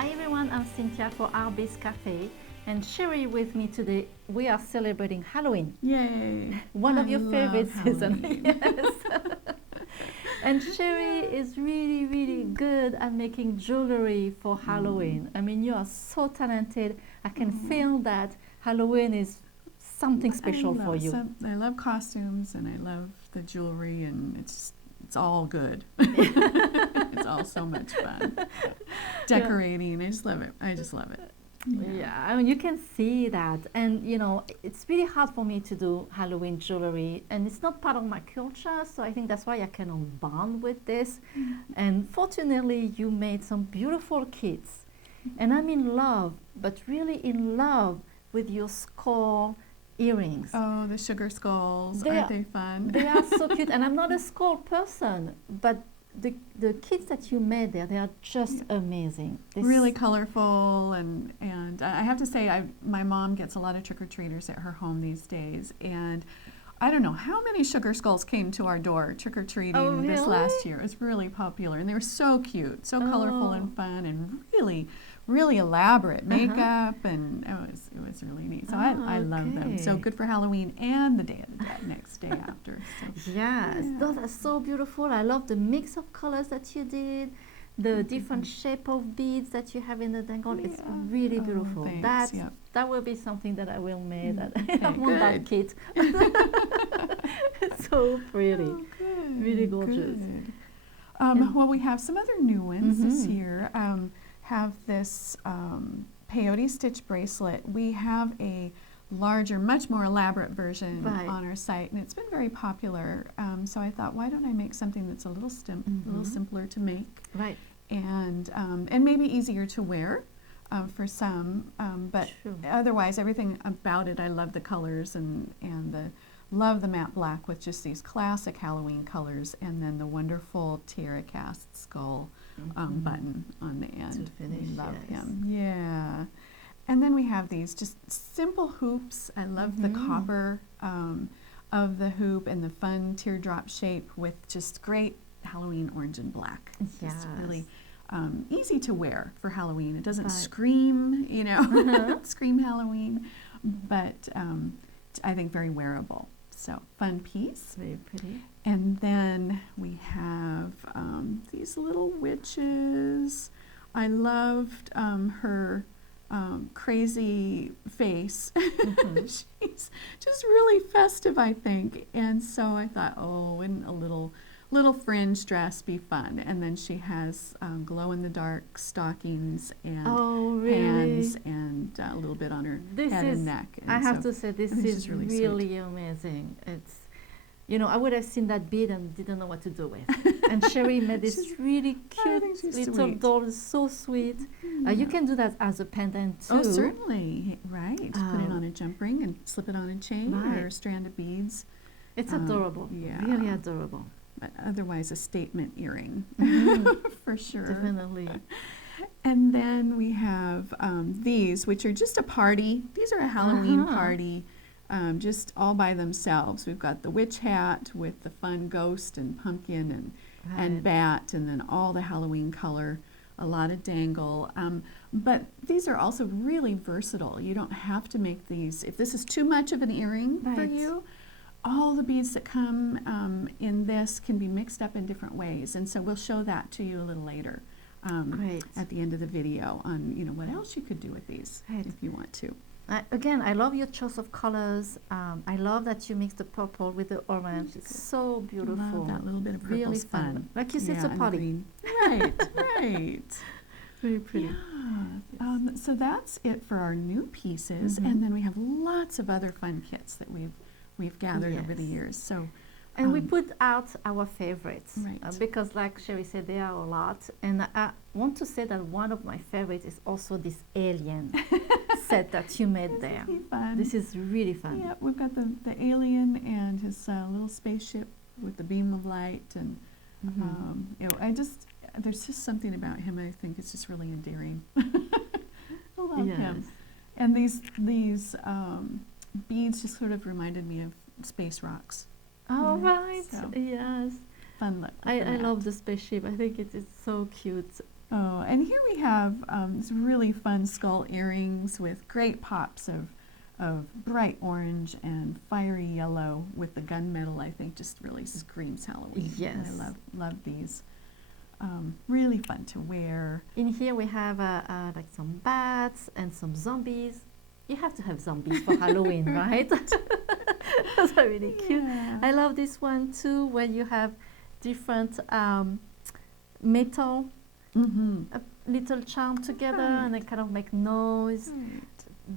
Hi everyone, I'm Cynthia for Artbeads Cafe, and Cheri with me today. We are celebrating Halloween. Yay! One of your favorite seasons. Halloween. Yes. And Cheri is really, really good at making jewelry for Halloween. I mean, you are so talented. I can feel that Halloween is something special for you. I love costumes and I love the jewelry, and it's all good. It's all so much fun. Decorating, I just love it. I just love it. Yeah, I mean, you can see that. And, you know, it's really hard for me to do Halloween jewelry, and it's not part of my culture, so I think that's why I cannot bond with this. And fortunately, you made some beautiful kits. And I'm in love, but really in love with your skull earrings. Oh, the sugar skulls, aren't they fun? They are so cute, and I'm not a skull person, but the kits that you made there, they are just amazing. Really colorful, and I have to say, my mom gets a lot of trick-or-treaters at her home these days, and I don't know how many sugar skulls came to our door trick-or-treating this last year. It was really popular, and they were so cute, so colorful and fun, and really elaborate makeup, and it was really neat. So I love them. So good for Halloween and the next day after. So, yes, those are so beautiful. I love the mix of colors that you did, the different shape of beads that you have in the dangle. It's really beautiful. Thanks. That will be something that I will make. I want that kit. It's so pretty. Oh, good, really gorgeous. Good. Well, we have some other new ones this year. Have this peyote stitch bracelet. We have a larger, much more elaborate version on our site, and it's been very popular. So I thought, why don't I make something that's a little simpler to make, and maybe easier to wear for some. But otherwise, everything about it, I love the colors and love the matte black with just these classic Halloween colors, and then the wonderful tiara cast skull button on the end. To finish, love him. Yeah. And then we have these just simple hoops. I love the copper of the hoop and the fun teardrop shape with just great Halloween orange and black. Just really easy to wear for Halloween. It doesn't scream, you know, scream Halloween, but I think very wearable. So fun piece. Very pretty. And then we have these little witches. I loved her crazy face. She's just really festive, I think. And so I thought, oh, wouldn't a little fringe dress be fun? And then she has glow-in-the-dark stockings and hands and a little bit on her head and neck. And I have to say, this is really amazing. It's, you know, I would have seen that bead and didn't know what to do with. And Cheri made this really cute little doll, so sweet. You can do that as a pendant too. Oh, certainly, right. Put it on a jump ring and slip it on a chain or a strand of beads. It's adorable, really adorable. But otherwise a statement earring, for sure. Definitely. And then we have these, which are just a party. These are a Halloween party. Just all by themselves. We've got the witch hat with the fun ghost and pumpkin and bat, and then all the Halloween color, a lot of dangle. But these are also really versatile. You don't have to make these. If this is too much of an earring for you, all the beads that come in this can be mixed up in different ways. And so we'll show that to you a little later at the end of the video on what else you could do with these if you want to. Again, I love your choice of colors. I love that you mix the purple with the orange. It's so beautiful. Love that little bit of purple's really fun. Like you said, it's a party. Right, right. Very pretty. Yeah. So that's it for our new pieces, and then we have lots of other fun kits that we've gathered over the years. So. And we put out our favorites because, like Cheri said, there are a lot. And I want to say that one of my favorites is also this alien set that you made there. Fun. This is really fun. Yeah, we've got the alien and his little spaceship with the beam of light, and there's just something about him. I think it's just really endearing. I love him. And these beads just sort of reminded me of space rocks. Oh, right. So, yes. Fun look. I love the spaceship. I think it is so cute. Oh, and here we have these really fun skull earrings with great pops of bright orange and fiery yellow with the gunmetal. I think just really screams Halloween. Yes. And I love these. Really fun to wear. In here we have like some bats and some zombies. You have to have zombies for Halloween, right? Those are really cute. Yeah. I love this one too, when you have different metal little charm together, Right. and they kind of make noise. Right.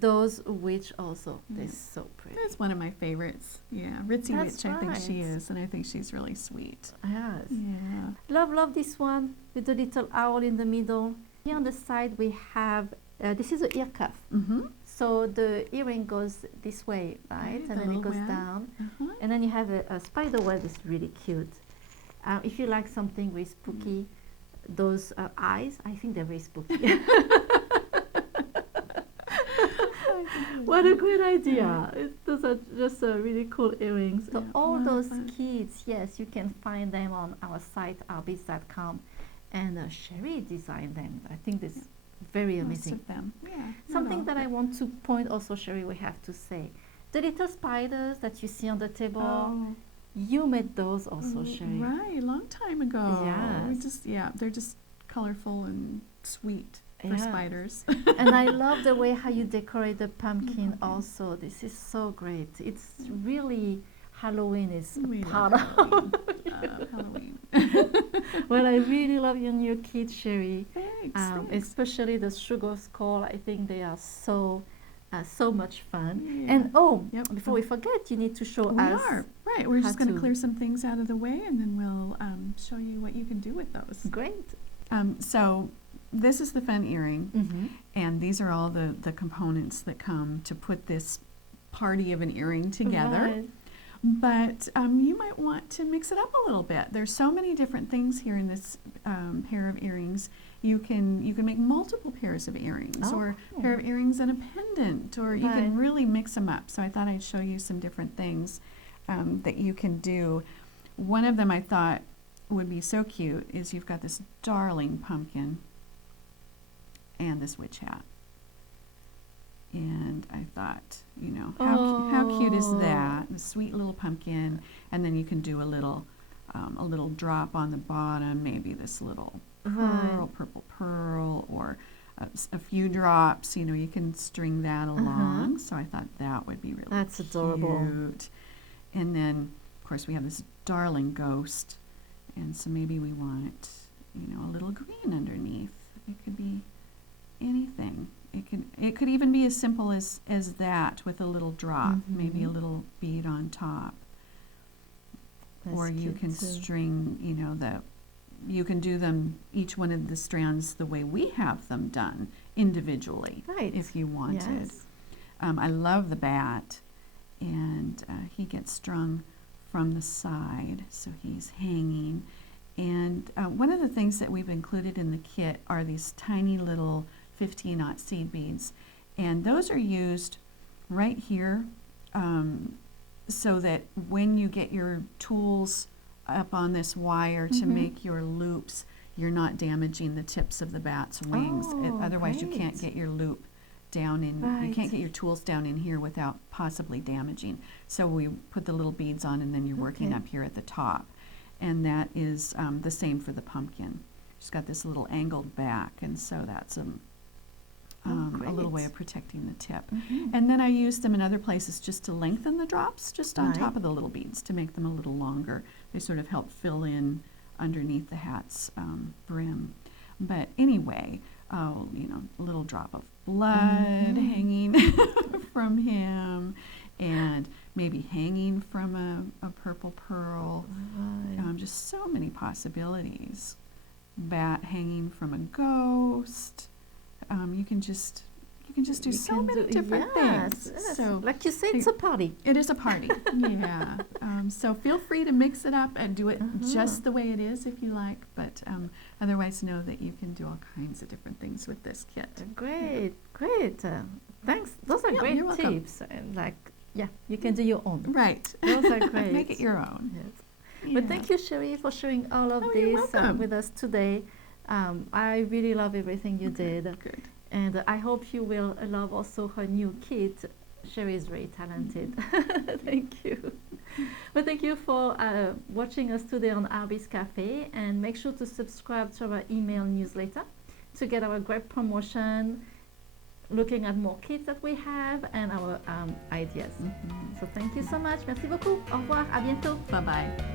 Those witch also, they're so pretty. That's one of my favorites. Yeah, Ritzy That's Witch, I think she right. is, and I think she's really sweet. Yes. Yeah. Love this one with the little owl in the middle. Here on the side we have, this is an ear cuff. Mm-hmm. So the earring goes this way, right? Right, And the then it little goes web. down. Uh-huh. And then you have a spider web that's really cute. If you like something very spooky, those eyes, I think they're very spooky. What a great idea. Those are just really cool earrings. So Yeah, all well those fun. kits, yes, you can find them on our site, artbeads.com. And Cheri designed them. I think that's very Most amazing. of them. Yeah. not Something all, that but- I want to point also, Cheri, we have to say. The little spiders that you see on the table, Oh, you made those also, Cheri. right, a long time ago. We Yes. just, they're just colorful and sweet for Yeah. spiders. And I love the way how you decorate the pumpkin Mhm. also. This is so great. It's really, Halloween is a We part love of. Halloween. Well, I really love your new kit, Cheri. Thanks. Especially the sugar skull. I think they are so much fun. Yeah. And Yep. before we forget, you need to show We us. are. Right, we're just how going to to- clear some things out of the way and then we'll show you what you can do with those. Great. So this is the fun earring, Mm-hmm. and these are all the components that come to put this party of an earring together. Right. But you might want to mix it up a little bit. There's so many different things here in this pair of earrings. You can make multiple pairs of earrings, Oh, or cool. a pair of earrings and a pendant, or you can Right. really mix them up. So I thought I'd show you some different things that you can do. One of them I thought would be so cute is you've got this darling pumpkin and this witch hat. And I thought, how cute is that? The sweet little pumpkin, and then you can do a little drop on the bottom, maybe this little Right. purple pearl, or a few drops. You can string that along. So I thought that would be really That's adorable. cute. And then, of course, we have this darling ghost, and so maybe we want, a little green underneath. It could be anything. It could even be as simple as that, with a little drop, maybe a Mhm. little bead on top. That's Or you cute can too. string, you can do them, each one of the strands, the way we have them done, individually, Right. if you wanted. Yes. I love the bat, and he gets strung from the side, so he's hanging. And one of the things that we've included in the kit are these tiny little 15-aught seed beads, and those are used right here, so that when you get your tools up on this wire to make your loops, you're not damaging the tips of the bat's wings. Oh, Otherwise, you can't great. get your loop down in, you Right. can't get your tools down in here without possibly damaging. So we put the little beads on, and then you're working Okay. up here at the top. And that is the same for the pumpkin. She's got this little angled back, and so that's a little way great. of protecting the tip. Mhm. And then I use them in other places just to lengthen the drops, just on Right. top of the little beads, to make them a little longer. They sort of help fill in underneath the hat's brim. But anyway, a little drop of blood hanging from him, and maybe hanging from a purple pearl. Right. Just so many possibilities. Bat hanging from a ghost. You can just do You so can many do- different yes, things. yes. So Like you said, it's a party. it is a party. Yeah. So feel free to mix it up and do it just the way it is if you like. But otherwise, know that you can do all kinds of different things with this kit. Great. Thanks. Those are Yeah, great you're welcome. tips. And you can do your own. Right. Those are great. Make it your own. Yes. Yeah. But thank you, Cheri, for sharing all of Oh, you're this welcome. with us today. I really love everything you did. Good. And I hope you will love also her new kit. Cheri is very talented. Thank you. But thank you for watching us today on Artbeads Cafe, and make sure to subscribe to our email newsletter to get our great promotion, looking at more kits that we have and our ideas. So thank you so much. Merci beaucoup. Au revoir. À bientôt. Bye-bye.